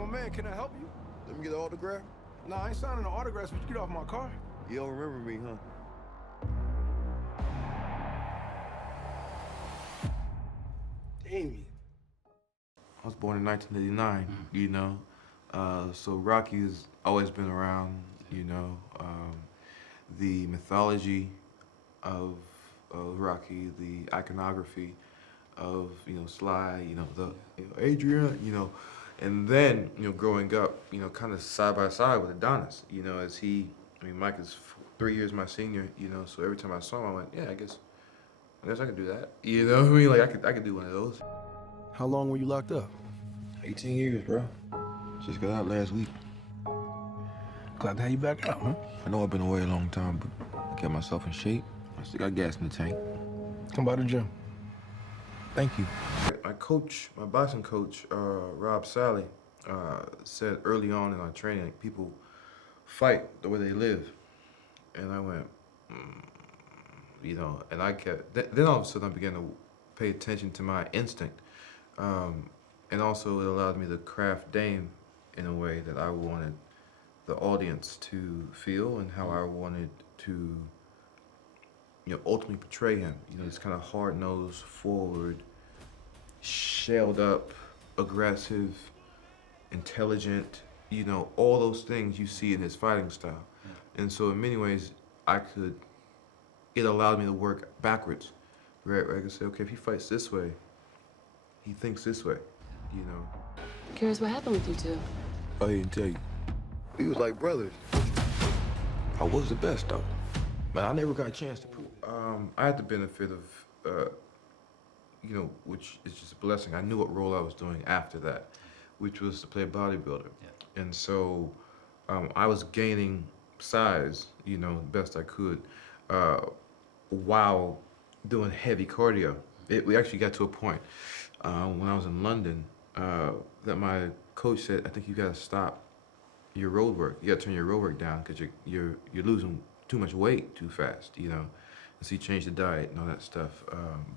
my man. Can I help you? Let me get an autograph. Nah, I ain't signing the autographs, but you get off my car. You don't remember me, huh? Damien. I was born in 1989, you know, so Rocky has always been around, you know. The mythology of Rocky, the iconography of, you know, Sly, you know, Adrian, you know, and then, you know, growing up, you know, kind of side by side with Adonis, you know, as Mike is 3 years my senior, you know, so every time I saw him, I went, yeah, I guess I could do that, you know what I mean? Like, I could do one of those. How long were you locked up? 18 years, bro. Just got out last week. Glad to have you back out, huh? I know I've been away a long time, but I kept myself in shape. I still got gas in the tank. Come by the gym. Thank you. My coach, my boxing coach, Rob Sally, said early on in our training, like, people fight the way they live. And I went, you know, and I kept, then all of a sudden I began to pay attention to my instinct. And also it allowed me to craft Dame in a way that I wanted the audience to feel and how I wanted to, you know, ultimately portray him. You know, this kind of hard-nosed, forward, shelled up, aggressive, intelligent, you know, all those things you see in his fighting style. And so in many ways, it allowed me to work backwards, right? Where I could say, okay, if he fights this way, he thinks this way, you know. Curious what happened with you two? I didn't tell you. We was like brothers. I was the best, though. But I never got a chance to prove it. I had the benefit of, you know, which is just a blessing. I knew what role I was doing after that, which was to play bodybuilder. Yeah. And so I was gaining size, you know, the best I could, while doing heavy cardio. We actually got to a point when I was in London that my coach said, I think you gotta stop your road work. You gotta turn your road work down because you're losing too much weight too fast, you know. And so he changed the diet and all that stuff.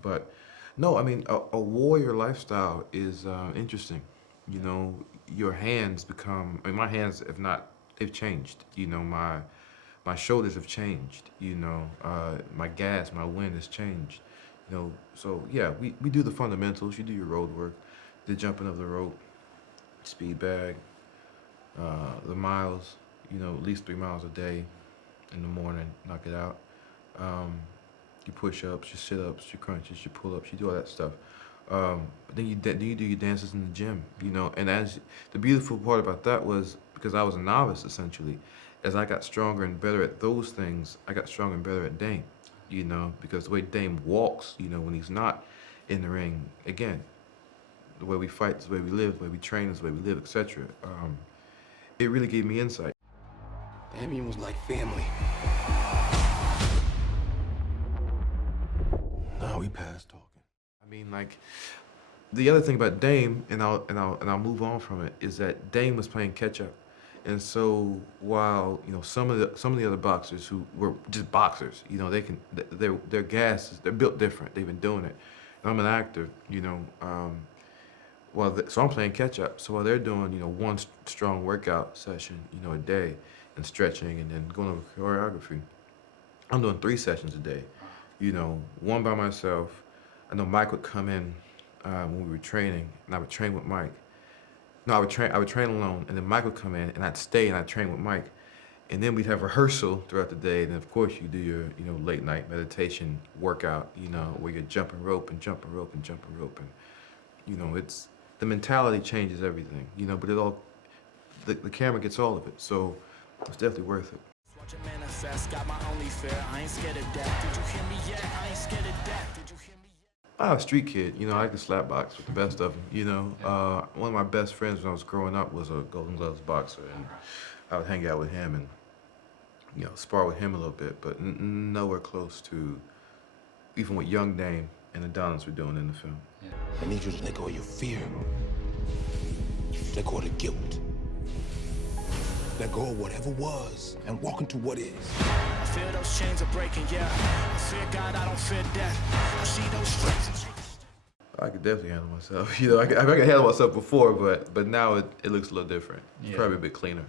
But no, I mean, a warrior lifestyle is interesting. You know, your hands become, I mean, my hands have not, they've changed. You know, my shoulders have changed, you know, my gas, my wind has changed. You know, so yeah, we do the fundamentals. You do your road work, the jumping of the rope, speed bag, the miles, you know, at least 3 miles a day in the morning, knock it out. Your push-ups, your sit-ups, your crunches, your pull-ups, you do all that stuff. Then you do your dances in the gym, you know. And as the beautiful part about that was, because I was a novice essentially, as I got stronger and better at those things, I got stronger and better at Dame, you know, because the way Dame walks, you know, when he's not in the ring, again, the way we fight is the way we live, the way we train is the way we live, etc. It really gave me insight. Damien was like family. Now we past talking. I mean, like, the other thing about Dame, and I'll move on from it, is that Dame was playing catch up. And so while, you know, some of the other boxers who were just boxers, you know, their gas, they're built different. They've been doing it. And I'm an actor, you know, so I'm playing catch up. So while they're doing, you know, one strong workout session, you know, a day, and stretching and then going over choreography, I'm doing 3 sessions a day, you know, one by myself. I know Mike would come in when we were training, and I would train with Mike. No, I would train alone, and then Mike would come in, and I'd stay and I'd train with Mike. And then we'd have rehearsal throughout the day, and then of course you do your, you know, late night meditation workout, you know, where you're jumping rope and jumping rope and jumping rope, and, you know, it's, the mentality changes everything, you know, but it all, the camera gets all of it, so it's definitely worth it. I'm a street kid, you know, I could slap box with the best of them, you know. One of my best friends when I was growing up was a Golden Gloves boxer, and I would hang out with him and, you know, spar with him a little bit, but nowhere close to even what young Dame and Adonis were doing in the film. I need you to let go of your fear. Let go of the guilt. Let go of whatever was and walk into what is. I feel those chains are breaking, yeah. I fear God, I don't fear death. I see those stripes. I could definitely handle myself. You know, I could handle myself before, but now it looks a little different. It's Yeah. probably a bit cleaner.